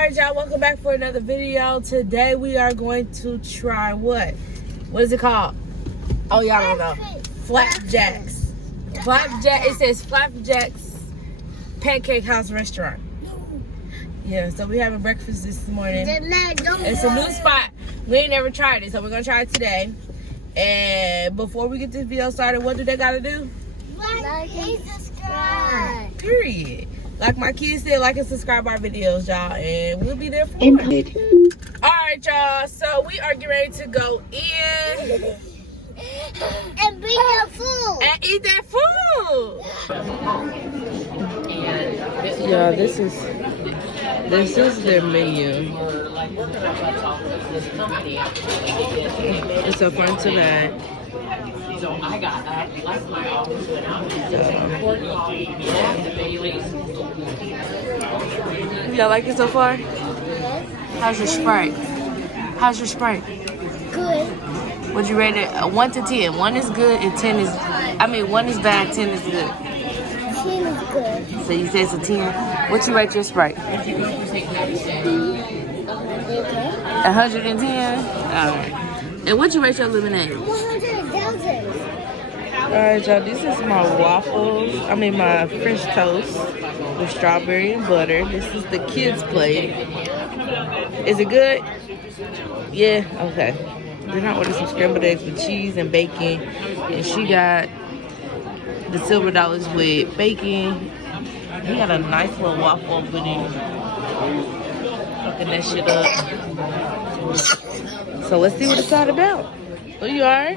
Alright y'all, welcome back for another video. Today we are going to try what? What is it called? Oh, y'all don't know. Flapjacks. Flapjack. It says Flapjacks Pancake House Restaurant. Yeah, so we having breakfast this morning. It's a new spot. We ain't never tried it, so we're gonna try it today. And before we get this video started, what do they gotta do? Like and subscribe. Period. Like my kids said, like and subscribe our videos, y'all, and we'll be there for it. Alright, y'all, so we are getting ready to go in And bring your food. and eat that food. Yeah, this is their menu. It's a front to back. So I got that. Last night I always went out Y'all like it so far? How's your Sprite? How's your Sprite? Good. Would you rate it 1 to 10? 1 is good and 10 is, 1 is bad, 10 is good. 10 is good. So you say it's a 10. What you rate your Sprite? 110? Alright. And what you rate your lemonade? 100,000. Alright, y'all, this is my waffles. My French toast with strawberry and butter. This is the kids' plate. Is it good? Yeah? Okay. Then I ordered some scrambled eggs with cheese and bacon. And she got the silver dollars with bacon. He got a nice little waffle over there. Fucking that shit up. So let's see what it's all about. Oh, you alright?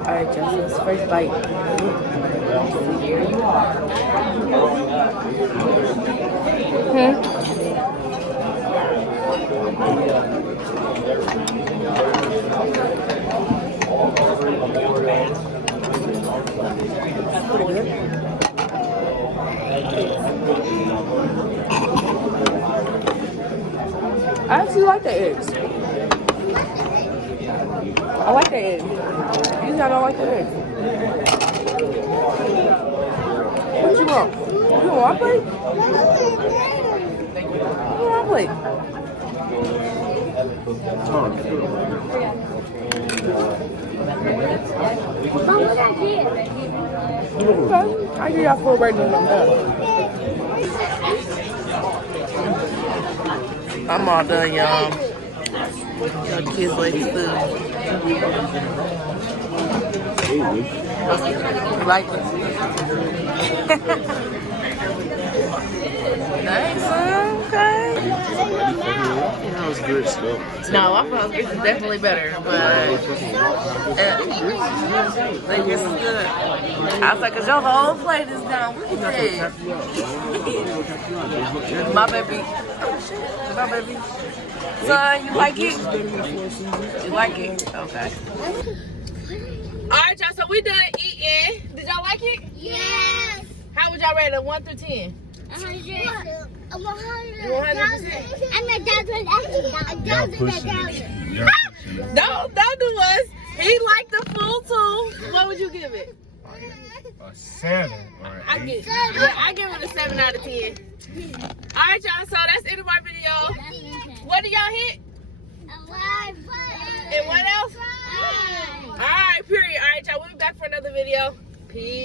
Alright, y'all, so it's first bite. Here you are. I actually like the eggs. I like the eggs. Usually I don't like the eggs. What you want? You want my plate? You want my plate? Mom, what I get? Okay. I give y'all 4 ratings on that. I'm all done, y'all. Your kids like food. Like it? Thanks, okay. That was good stuff. No, I thought this is definitely better, but like this is good. I was like, 'cause your whole plate is down. What is that? My baby. My baby. Son, you like it? You like it? Okay. Alright, y'all, so we done eating. Did y'all like it? Yes. How would y'all rate it? 1 through 10? 100,000. I'm Don't do us. He liked the food too. What would you give it? A 7 or an 8. I give it a 7 out of 10. Alright, y'all, so that's the end of my video. What did y'all hit? And what else? Alright, period. Alright, y'all, we'll be back for another video. Peace.